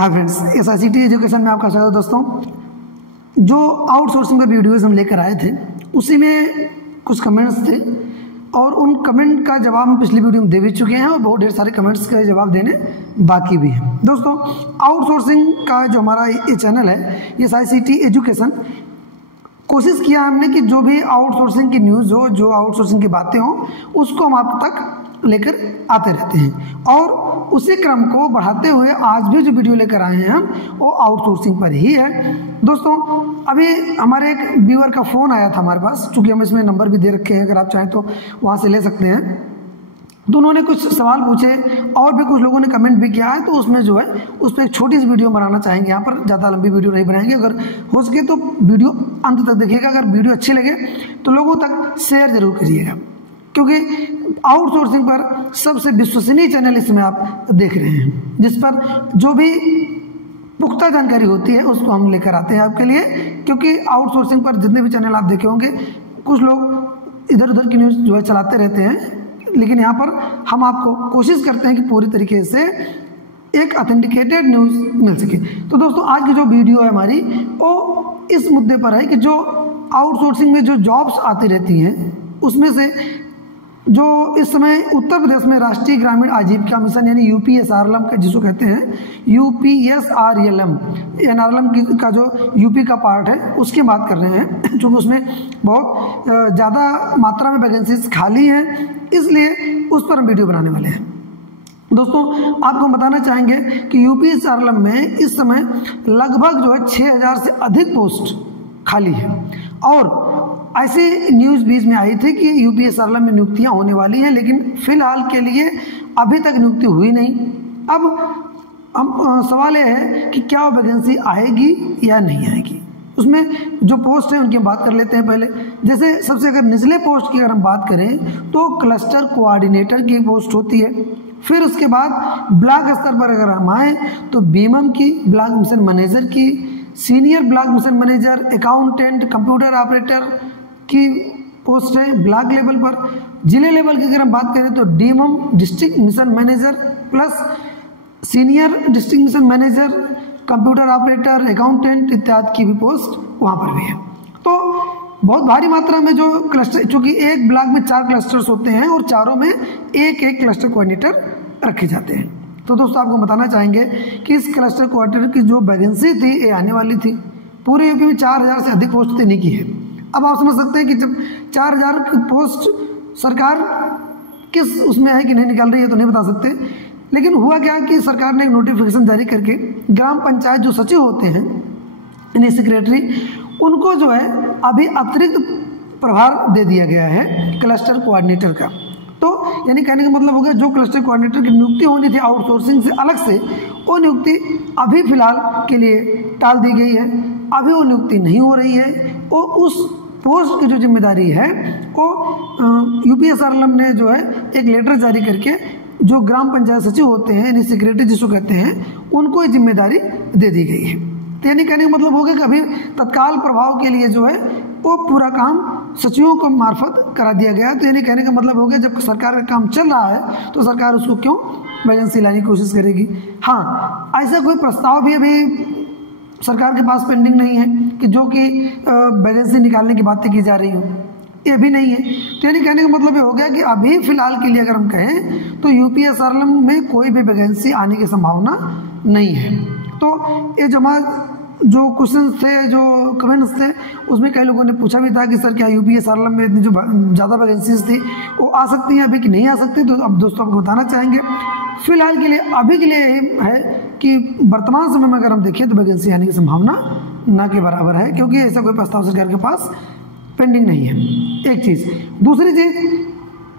हाँ friends, SICT education में आपका स्वागत है। दोस्तों, जो आउटसोर्सिंग पर वीडियोज़ हम लेकर आए थे उसी में कुछ कमेंट्स थे और उन कमेंट का जवाब हम पिछली वीडियो में दे भी चुके हैं और बहुत ढेर सारे कमेंट्स का जवाब देने बाकी भी हैं। दोस्तों, आउटसोर्सिंग का जो हमारा ये चैनल है, ये SICT एजुकेशन, कोशिश किया हमने कि जो भी आउटसोर्सिंग की न्यूज़ हो, जो आउटसोर्सिंग की बातें हों, उसको हम आप तक लेकर आते रहते हैं और उसी क्रम को बढ़ाते हुए आज भी जो वीडियो लेकर आए हैं हम, वो आउटसोर्सिंग पर ही है। दोस्तों, अभी हमारे एक व्यूअर का फ़ोन आया था हमारे पास, चूँकि हम इसमें नंबर भी दे रखे हैं, अगर आप चाहें तो वहाँ से ले सकते हैं। तो उन्होंने कुछ सवाल पूछे और भी कुछ लोगों ने कमेंट भी किया है, तो उसमें जो है उस पर एक छोटी सी वीडियो बनाना चाहेंगे। यहाँ पर ज़्यादा लंबी वीडियो नहीं बनाएंगे, अगर हो सके तो वीडियो अंत तक देखिएगा। अगर वीडियो अच्छी लगे तो लोगों तक शेयर जरूर करिएगा, क्योंकि आउटसोर्सिंग पर सबसे विश्वसनीय चैनल इसमें आप देख रहे हैं, जिस पर जो भी पुख्ता जानकारी होती है उसको हम लेकर आते हैं आपके लिए। क्योंकि आउटसोर्सिंग पर जितने भी चैनल आप देखे होंगे, कुछ लोग इधर उधर की न्यूज़ जो है चलाते रहते हैं, लेकिन यहाँ पर हम आपको कोशिश करते हैं कि पूरी तरीके से एक ऑथेंटिकेटेड न्यूज़ मिल सके। तो दोस्तों, आज की जो वीडियो है हमारी, वो इस मुद्दे पर है कि जो आउटसोर्सिंग में जो जॉब्स आती रहती हैं, उसमें से जो इस समय उत्तर प्रदेश में राष्ट्रीय ग्रामीण आजीविका मिशन यानी UPSRLM का जिसको कहते हैं, UPSRLM, NRLM का जो यूपी का पार्ट है उसकी बात कर रहे हैं, क्योंकि उसमें बहुत ज़्यादा मात्रा में वैकेंसीज खाली हैं, इसलिए उस पर हम वीडियो बनाने वाले हैं। दोस्तों, आपको बताना चाहेंगे कि UPSRLM में इस समय लगभग जो है 6000 से अधिक पोस्ट खाली है और ऐसी न्यूज़ बीच में आई थी कि UPSRLM में नियुक्तियां होने वाली हैं, लेकिन फिलहाल के लिए अभी तक नियुक्ति हुई नहीं। अब हम सवाल ये है कि क्या वो वैकेंसी आएगी या नहीं आएगी। उसमें जो पोस्ट है उनकी हम बात कर लेते हैं। पहले जैसे सबसे अगर निचले पोस्ट की अगर हम बात करें तो क्लस्टर कोऑर्डिनेटर की पोस्ट होती है। फिर उसके बाद ब्लॉक स्तर पर अगर हम आए तो बीमम की, ब्लॉक मिशन मैनेजर की, senior block mission manager, accountant, computer operator की पोस्ट है ब्लॉक लेवल पर। जिले लेवल की अगर हम बात करें तो DMM, district mission manager plus senior district mission manager, computer operator, accountant इत्यादि की भी पोस्ट वहाँ पर भी है। तो बहुत भारी मात्रा में जो क्लस्टर, चूँकि एक ब्लॉक में 4 क्लस्टर्स होते हैं और चारों में एक एक क्लस्टर कोऑर्डिनेटर रखे जाते हैं। तो दोस्तों, आपको बताना चाहेंगे कि इस क्लस्टर कोऑर्डिनेटर की जो वैकेंसी थी ये आने वाली थी, पूरे यूपी में 4000 से अधिक पोस्ट देने की है। अब आप समझ सकते हैं कि जब 4000 की पोस्ट सरकार किस उसमें है कि नहीं निकाल रही है तो नहीं बता सकते, लेकिन हुआ क्या कि सरकार ने एक नोटिफिकेशन जारी करके ग्राम पंचायत जो सचिव होते हैं यानी सेक्रेटरी, उनको जो है अभी अतिरिक्त प्रभार दे दिया गया है क्लस्टर कोऑर्डिनेटर का। तो यानी कहने का मतलब हो गया, जो क्लस्टर कोऑर्डिनेटर की नियुक्ति होनी थी आउटसोर्सिंग से अलग से, वो नियुक्ति अभी फिलहाल के लिए टाल दी गई है। अभी वो नियुक्ति नहीं हो रही है। वो उस पोस्ट की जो जिम्मेदारी है वो UPSRLM ने जो है एक लेटर जारी करके जो ग्राम पंचायत सचिव होते हैं यानी सेक्रेटरी जिसको कहते हैं, उनको ये जिम्मेदारी दे दी गई है। तो यानी कहने का मतलब हो गया कि अभी तत्काल प्रभाव के लिए जो है वो पूरा काम सचिवों को मार्फत करा दिया गया। तो यानी कहने का मतलब हो गया, जब सरकार का काम चल रहा है तो सरकार उसको क्यों वैकेंसी लाने की कोशिश करेगी। हाँ, ऐसा कोई प्रस्ताव भी अभी सरकार के पास पेंडिंग नहीं है कि जो कि वैकेंसी निकालने की बातें की जा रही हो, ये भी नहीं है। तो यानी कहने का मतलब ये हो गया कि अभी फिलहाल के लिए अगर हम कहें तो UPSRLM में कोई भी वैकेंसी आने की संभावना नहीं है। तो ये जो क्वेश्चन थे, जो कमेंट्स थे, उसमें कई लोगों ने पूछा भी था कि सर क्या UPSRLM में इतनी जो ज़्यादा वैकेंसीज थी वो आ सकती हैं अभी कि नहीं आ सकती। तो अब दोस्तों आपको बताना चाहेंगे, फिलहाल के लिए अभी के लिए है कि वर्तमान समय में अगर हम देखें तो वैकेंसी आने की संभावना ना के बराबर है, क्योंकि ऐसा कोई प्रस्ताव सरकार के पास पेंडिंग नहीं है। एक चीज़। दूसरी चीज़,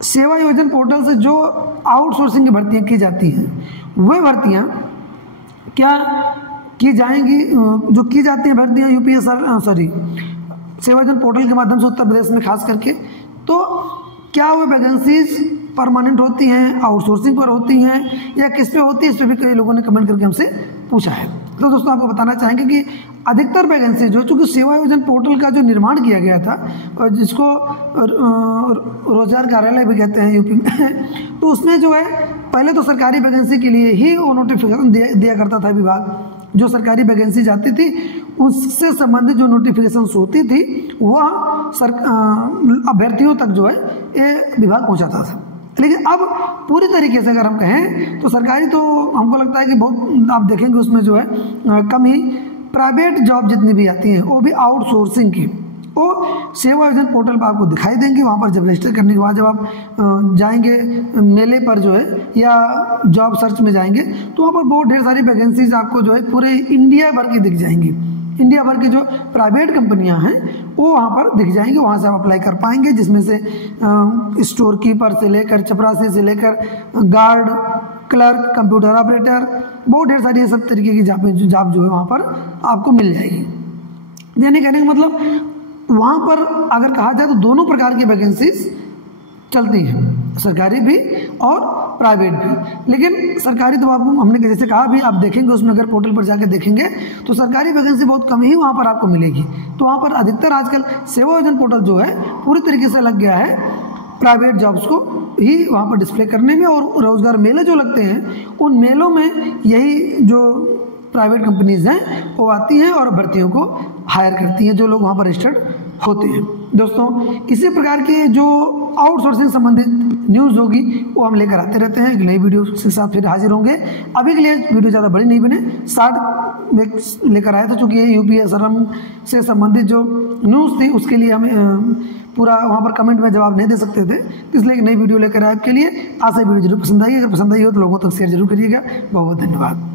सेवा योजन पोर्टल से जो आउटसोर्सिंग की भर्तियाँ की जाती हैं, वह भर्तियाँ क्या की जाएंगी, जो की जाती हैं भर्तियाँ सेवा योजन पोर्टल के माध्यम से उत्तर प्रदेश में खास करके, तो क्या वो वैकेंसीज परमानेंट होती हैं, आउटसोर्सिंग पर होती हैं या किस पे होती है, इस पर भी कई लोगों ने कमेंट करके हमसे पूछा है। तो दोस्तों, आपको बताना चाहेंगे कि अधिकतर वैकेंसी जो, चूँकि सेवा योजन पोर्टल का जो निर्माण किया गया था और जिसको रोजगार कार्यालय भी कहते हैं यूपी में, तो उसमें जो है पहले तो सरकारी वैकेंसी के लिए ही वो नोटिफिकेशन दिया करता था विभाग, जो सरकारी वैकेंसी जाती थी उससे संबंधित जो नोटिफिकेशंस होती थी वह अभ्यर्थियों तक जो है ये विभाग पहुंचाता था। लेकिन अब पूरी तरीके से अगर हम कहें तो सरकारी तो हमको लगता है कि बहुत आप देखेंगे उसमें जो है कम ही, प्राइवेट जॉब जितनी भी आती हैं वो भी आउटसोर्सिंग की वो सेवा योजना पोर्टल पर आपको दिखाई देंगी। वहाँ पर जब रजिस्टर करने के बाद जब आप जाएंगे मेले पर जो है या जॉब सर्च में जाएंगे तो वहाँ पर बहुत ढेर सारी वैकेंसीज आपको जो है पूरे इंडिया भर की दिख जाएंगी। इंडिया भर की जो प्राइवेट कंपनियां हैं वो वहाँ पर दिख जाएंगी, वहाँ से आप अप्लाई कर पाएंगे, जिसमें से स्टोर कीपर से लेकर चपरासी से लेकर गार्ड, क्लर्क, कंप्यूटर ऑपरेटर, बहुत ढेर सारी ये सब तरीके की जॉब जो है वहाँ पर आपको मिल जाएगी। यानी कहने का मतलब वहाँ पर अगर कहा जाए तो दोनों प्रकार की वैकेंसीज चलती हैं, सरकारी भी और प्राइवेट भी। लेकिन सरकारी तो आपको हमने जैसे कहा भी आप देखेंगे उसमें अगर पोर्टल पर जाकर देखेंगे तो सरकारी वैकेंसी बहुत कम ही वहाँ पर आपको मिलेगी। तो वहाँ पर अधिकतर आजकल सेवा योजना पोर्टल जो है पूरी तरीके से लग गया है प्राइवेट जॉब्स को ही वहाँ पर डिस्प्ले करने में, और रोजगार मेले जो लगते हैं उन मेलों में यही जो प्राइवेट कंपनीज हैं वो आती हैं और भर्तियों को हायर करती हैं जो लोग वहाँ पर रजिस्टर्ड होते हैं। दोस्तों इसी प्रकार के जो आउटसोर्सिंग संबंधित न्यूज़ होगी वो हम लेकर आते रहते हैं। एक नई वीडियो के साथ फिर हाजिर होंगे। अभी के लिए वीडियो ज़्यादा बड़ी नहीं बने, 60 में लेकर आए थे चूँकि ये यूपीएसआरएम से संबंधित जो न्यूज़ थी उसके लिए हमें पूरा वहाँ पर कमेंट में जवाब नहीं दे सकते थे, इसलिए एक नई वीडियो लेकर आए आपके लिए। आशा वीडियो जरूर पसंद आई, अगर पसंद आई हो तो लोगों तक शेयर जरूर करिएगा। बहुत बहुत धन्यवाद।